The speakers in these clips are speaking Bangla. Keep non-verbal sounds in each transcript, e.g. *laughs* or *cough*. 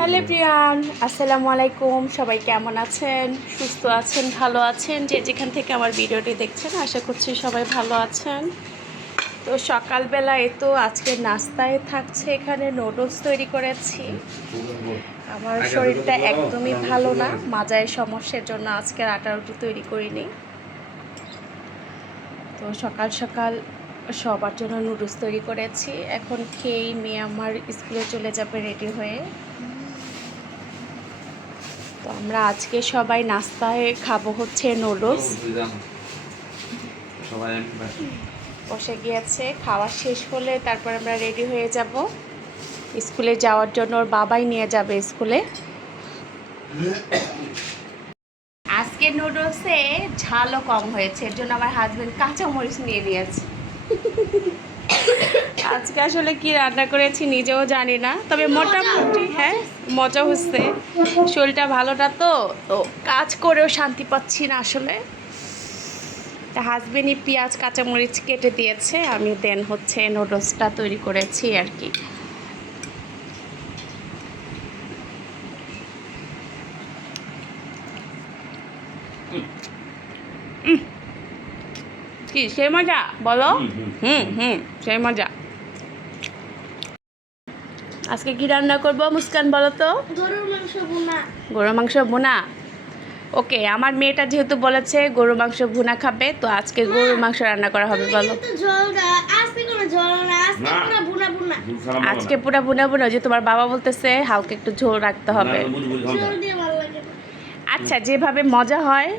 হ্যালো প্রিয়ান, আসসালামু আলাইকুম। সবাই কেমন আছেন? সুস্থ আছেন, ভালো আছেন? যে যেখান থেকে আমার ভিডিওটি দেখছেন, আশা করছি সবাই ভালো আছেন। তো সকালবেলা এ তো আজকে নাস্তায় থাকছে এখানে নুডলস তৈরি করেছি। আমার শরীরটা একদমই ভালো না, মাজায় সমস্যার জন্য আজকের আটা রুটি তৈরি করিনি। তো সকাল সকাল সবার জন্য নুডলস তৈরি করেছি। এখন খেয়েই মেয়ে আমার স্কুলে চলে যাবে রেডি হয়ে। তো আমরা আজকে সবাই নাস্তায় খাব হচ্ছে নুডলস বসে গিয়েছে খাওয়া শেষ হলে তারপর আমরা রেডি হয়ে যাব। স্কুলে যাওয়ার জন্য ওর বাবাই নিয়ে যাবে স্কুলে। আজকে নুডলসে ঝালও কম হয়েছে এর জন্য আমার হাজবেন্ড কাঁচামরিচ নিয়ে নিয়েছে। আজকে আসলে কি রান্না করেছি নিজেও জানি না তবে মোটামুটি হ্যাঁ মজা হচ্ছে। শরীরটা ভালোটা তো তো কাজ করেও শান্তি পাচ্ছি না আসলে। তা হাজবেন্ডই পেঁয়াজ কাঁচামরিচ কেটে দিয়েছে আমি দেন হচ্ছে নুডলসটা তৈরি করেছি আর কি। কি? সেই মজা? বলো। হুম হুম। সেই মজা। আজকে কি রান্না করব মুস্কান বলো তো? গরুর মাংস ভুনা। গরুর মাংস ভুনা? ওকে আমার মেয়েটা যেহেতু বলেছে গরুর মাংস ভুনা খাবে তো আজকে গরুর মাংস রান্না করা হবে বলো। আজকে কোনো ঝোল না। আজকে পুরো ভুনা ভুনা। আজকে পুরা ভুনা ভুনা যে তোমার বাবা বলতেছে হালকা একটু ঝোল রাখতে হবে। আচ্ছা যেভাবে মজা হয়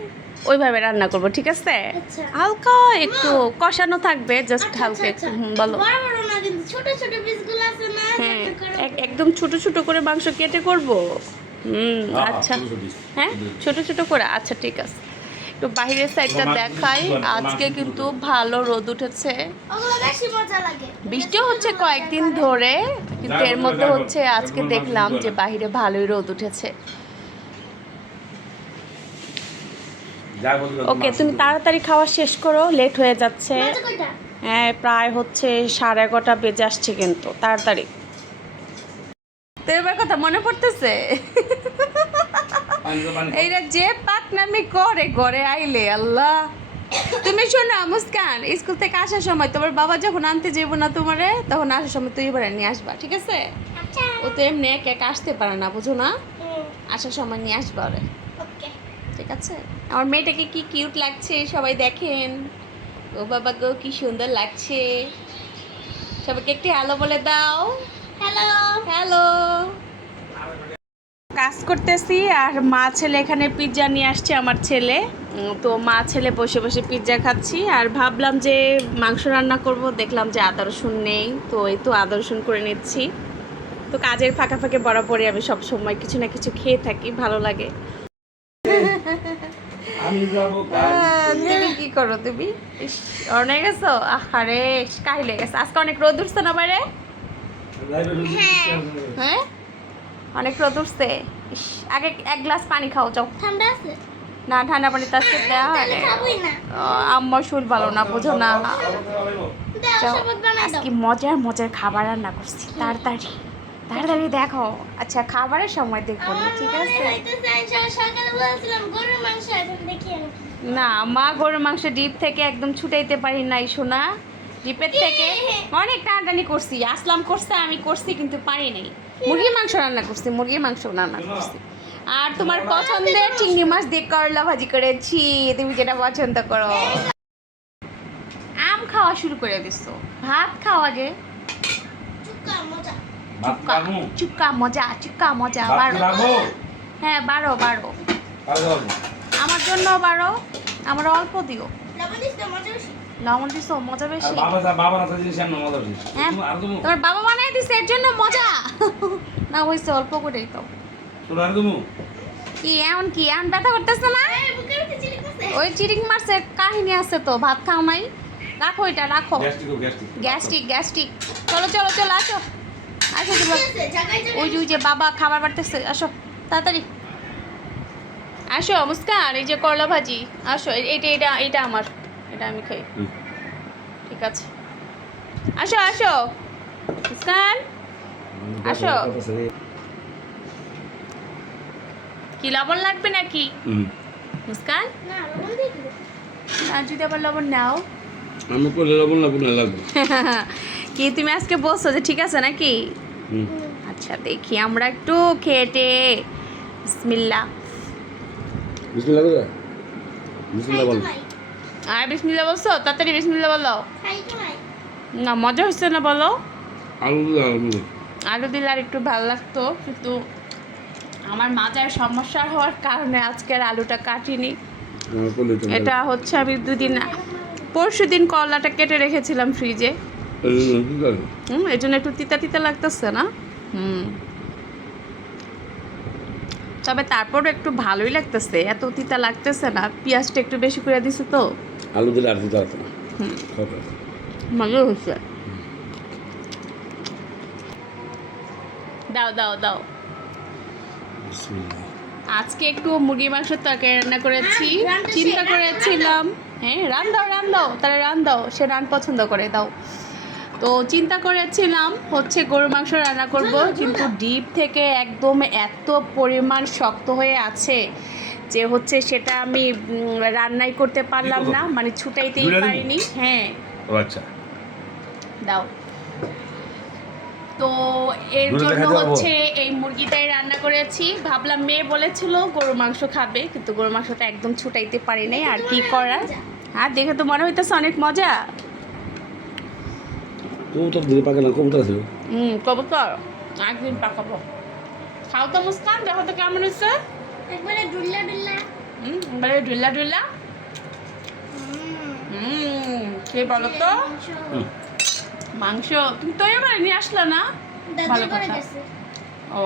ওইভাবে রান্না করব ঠিক আছে? আচ্ছা। হালকা একটু কষানো থাকবে জাস্ট আচ্ছা, হালকা আচ্ছা, একটু। বলো। বড় বড় না কিন্তু ছোট ছোট পিসগুলো আছে না যাতে করে- এক- একদম ছোট ছোট করে মাংস কেটে করব? হুম আচ্ছা। হ্যাঁ? ছোট ছোট করে আচ্ছা ঠিক আছে। একটু বাইরের সাইডটা দেখাই আজকে কিন্তু ভালো রোদ উঠেছে। বৃষ্টিও হচ্ছে কয়েকদিন ধরে কিন্তু এর মধ্যে হচ্ছে আজকে দেখলাম যে বাহিরে ভালোই রোদ উঠেছে। ওকে তুমি তাড়াতাড়ি খাওয়া শেষ করো লেট হয়ে যাচ্ছে। হ্যাঁ প্রায় হচ্ছে সাড়ে এগারোটা বেজে আসছে কিন্তু তাড়াতাড়ি। তো এবার কথা মনে পড়তেছে? এইটা যে পাকনামি করে ঘরে আইলে আল্লাহ। তুমি শোনো মুস্কান স্কুল থেকে আসার সময় তোমার বাবা যখন আনতে যাব না তোমারে তখন আসার সময় তুই এবারে নিয়ে আসবা ঠিক আছে? আচ্ছা। ও তো এমনি একা একা আসতে পারে না বুঝো না? আসার সময় নিয়ে আসবা ওরে। ঠিক আছে? আমার মেয়েটাকে কি কিউট লাগছে? সবাই দেখেন। ও বাবা গো কি সুন্দর লাগছে। সবাইকে একটি হ্যালো বলে দাও। হ্যালো হ্যালো কাজ করতেছি আর মা ছেলে এখানে পিৎজা নিয়ে আসছে আমার ছেলে। তো মা ছেলে বসে বসে পিৎজা খাচ্ছি। আর ভাবলাম যে মাংস রান্না করব দেখলাম যে আদা রসুন নেই। তো এই তো আদা রসুন করে নিচ্ছি। তো কাজের ফাঁকা ফাঁকে বরাবরই আমি সব সময় কিছু না কিছু খেয়ে থাকি ভালো লাগে। আমি যাব তুমি কি করো তুমি? ইস, অনেক গেছো কাহিলে গেছে। আজকে অনেক রোদ উঠছে না বাইরে? হ্যাঁ। অনেক রোদ উঠছে। ইস, আগে এক গ্লাস পানি খাও যাও। ঠান্ডা আছে? না ঠান্ডা পানি তো আজকে দেওয়া হয় আম্মার শরীর ভালো না বুঝো না। আজকে মজার মজার খাবার রান্না করছি তাড়াতাড়ি। তাড়াতাড়ি দেখো আচ্ছা খাবারের সময় দেখব না, ঠিক আছে? দেখি না মা গরুর মাংস ডিপ থেকে একদম ছুটাইতে পারি নাই শোনা ডিপের থেকে অনেক টানাটানি করছি আসলাম করছে আমি করছি কিন্তু পারি নাই। মুরগির মাংস রান্না করছি মুরগির মাংস রান্না করছি। আর তোমার পছন্দের চিংড়ি মাছ দিয়ে করলা ভাজি করেছি তুমি যেটা পছন্দ করো। আম খাওয়া শুরু করে দিছো ভাত খাওয়া যে চুক্কা মজা চুক্কা মজা বারো। হ্যাঁ বারো বারো। আমার জন্য বারো আমার অল্প দিও। লবণ দিস মজা বেশি। লবণ দিছো মজা আর বেশি বাবা যা বাবা না জিনিস এমন মজা হচ্ছে। আর তুমি। তোমার বাবা বানাই দিছে এর জন্য মজা। না হয়েছে অল্প করেই তো। কি এমন কি এমন ব্যথা করতেছে না? ওই চিরিং মাছের কাহিনী আছে তো ভাত খাও নাই। রাখো এটা রাখো। Gastric gastric. চলো চলো চলো আসো। আসো তোমার আছে জায়গায় ওই যে ওই যে বাবা খাবার বাড়তেছে। আসো তাড়াতাড়ি। আসো মুস্কান এই যে করলা ভাজি। আসো এটা এটা এটা আমার। এটা আমি খাই। ঠিক আছে। আসো আসো। মুস্কান আসো। কি লবণ লাগবে নাকি? হুম। মুস্কান না লবণ দিয়ে দিবো। আর যদি আবার লবণ নাও? আমি করলে লবণ না লাগবে? *laughs* কি তুমি আজকে বলছো যে ঠিক আছে নাকি? আচ্ছা দেখি আমরা একটু খেটে বিসমিল্লা বল। খাই আর বিসমিল্লা বলছো? তাড়াতাড়ি বিসমিল্লা বলো। না মজা হচ্ছে না বলো? আলু দিলে আর একটু ভালো লাগতো কিন্তু আমার মাজার সমস্যা হওয়ার কারণে আজকের আলুটা কাটিনি। তো এটা হচ্ছে আমি দুদিন পরশু দিন কলাটা কেটে রেখেছিলাম ফ্রিজে? হুম এই জন্য একটু তিতা তিতা লাগতেছে না? হুম। তবে তারপরও একটু ভালোই লাগতেছে এত তিতা লাগতেছে না পেঁয়াজটা একটু বেশি করে দিছে তো? আলু দিলে আর হুম। হবে মজা হয়েছে। দাও দাও দাও। আজকে একটু মুরগি মাংসের তরকারি রান্না করেছি চিন্তা করেছিলাম। হ্যাঁ রান দাও রান দাও তাহলে রান দাও সে রান পছন্দ করে দাও। তো চিন্তা করেছিলাম হচ্ছে গরু মাংস রান্না করব কিন্তু ডিপ থেকে একদম এত পরিমাণ শক্ত হয়ে আছে যে হচ্ছে সেটা আমি রান্নাই করতে পারলাম না মানে ছুটাইতেই পারিনি হ্যাঁ। আচ্ছা। দাও। তো এর জন্য হচ্ছে এই মুরগিটাই রান্না করেছি। ভাবলাম মেয়ে বলেছিল গরু মাংস খাবে কিন্তু গরু মাংসটা একদম ছুটাইতে পারি নাই আর কি করার? হ্যাঁ দেখে তো মনে হইতেছে অনেক মজা। কবুতর দিলে পাকে না কবুতর আছে। হুম কবুতর। একদিন পাকাবো। খাও তো মুস্কান দেখো তো কেমন হয়েছে। একবারে ডুল্লা ডুল্লা হুম এবারে ঢুল্লা ঢুল্লা হুম। কে বলো তো? মাংস। তুমি তো এবারে নিয়ে আসলা না? ভালো করে কথা। গেছে ও।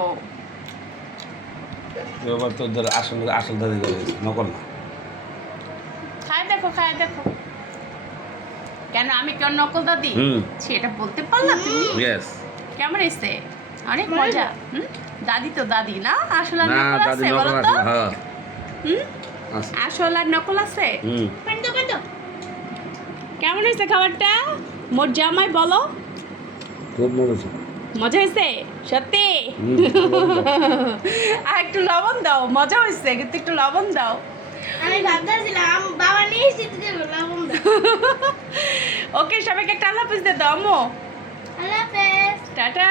এবার তো ধর আসল আসল দাদি করে নকল না। খায় দেখো খায় দেখো। কেন আমি কেন নকল দাদি? সেটা বলতে পারলা তুমি? কেমন এসছে? অনেক মজা। দাদি তো দাদি না? আসল আর নকল আছে বলো তো। হ্যাঁ। আসল আর নকল আছে? কেমন হয়েছে খাবারটা? মোর জামাই বলো। খুব আছে মজা হয়েছে? সত্যি? *laughs* আর একটু লবণ দাও মজা হয়েছে কিন্তু একটু লবণ দাও। আমি ভাবতেছিলাম বাবা নিয়ে লবণ *laughs* ওকে সবাইকে একটা আল্লাহ হাফিজ দে দাও আম্মু। আল্লাহ হাফেজ। টাটা।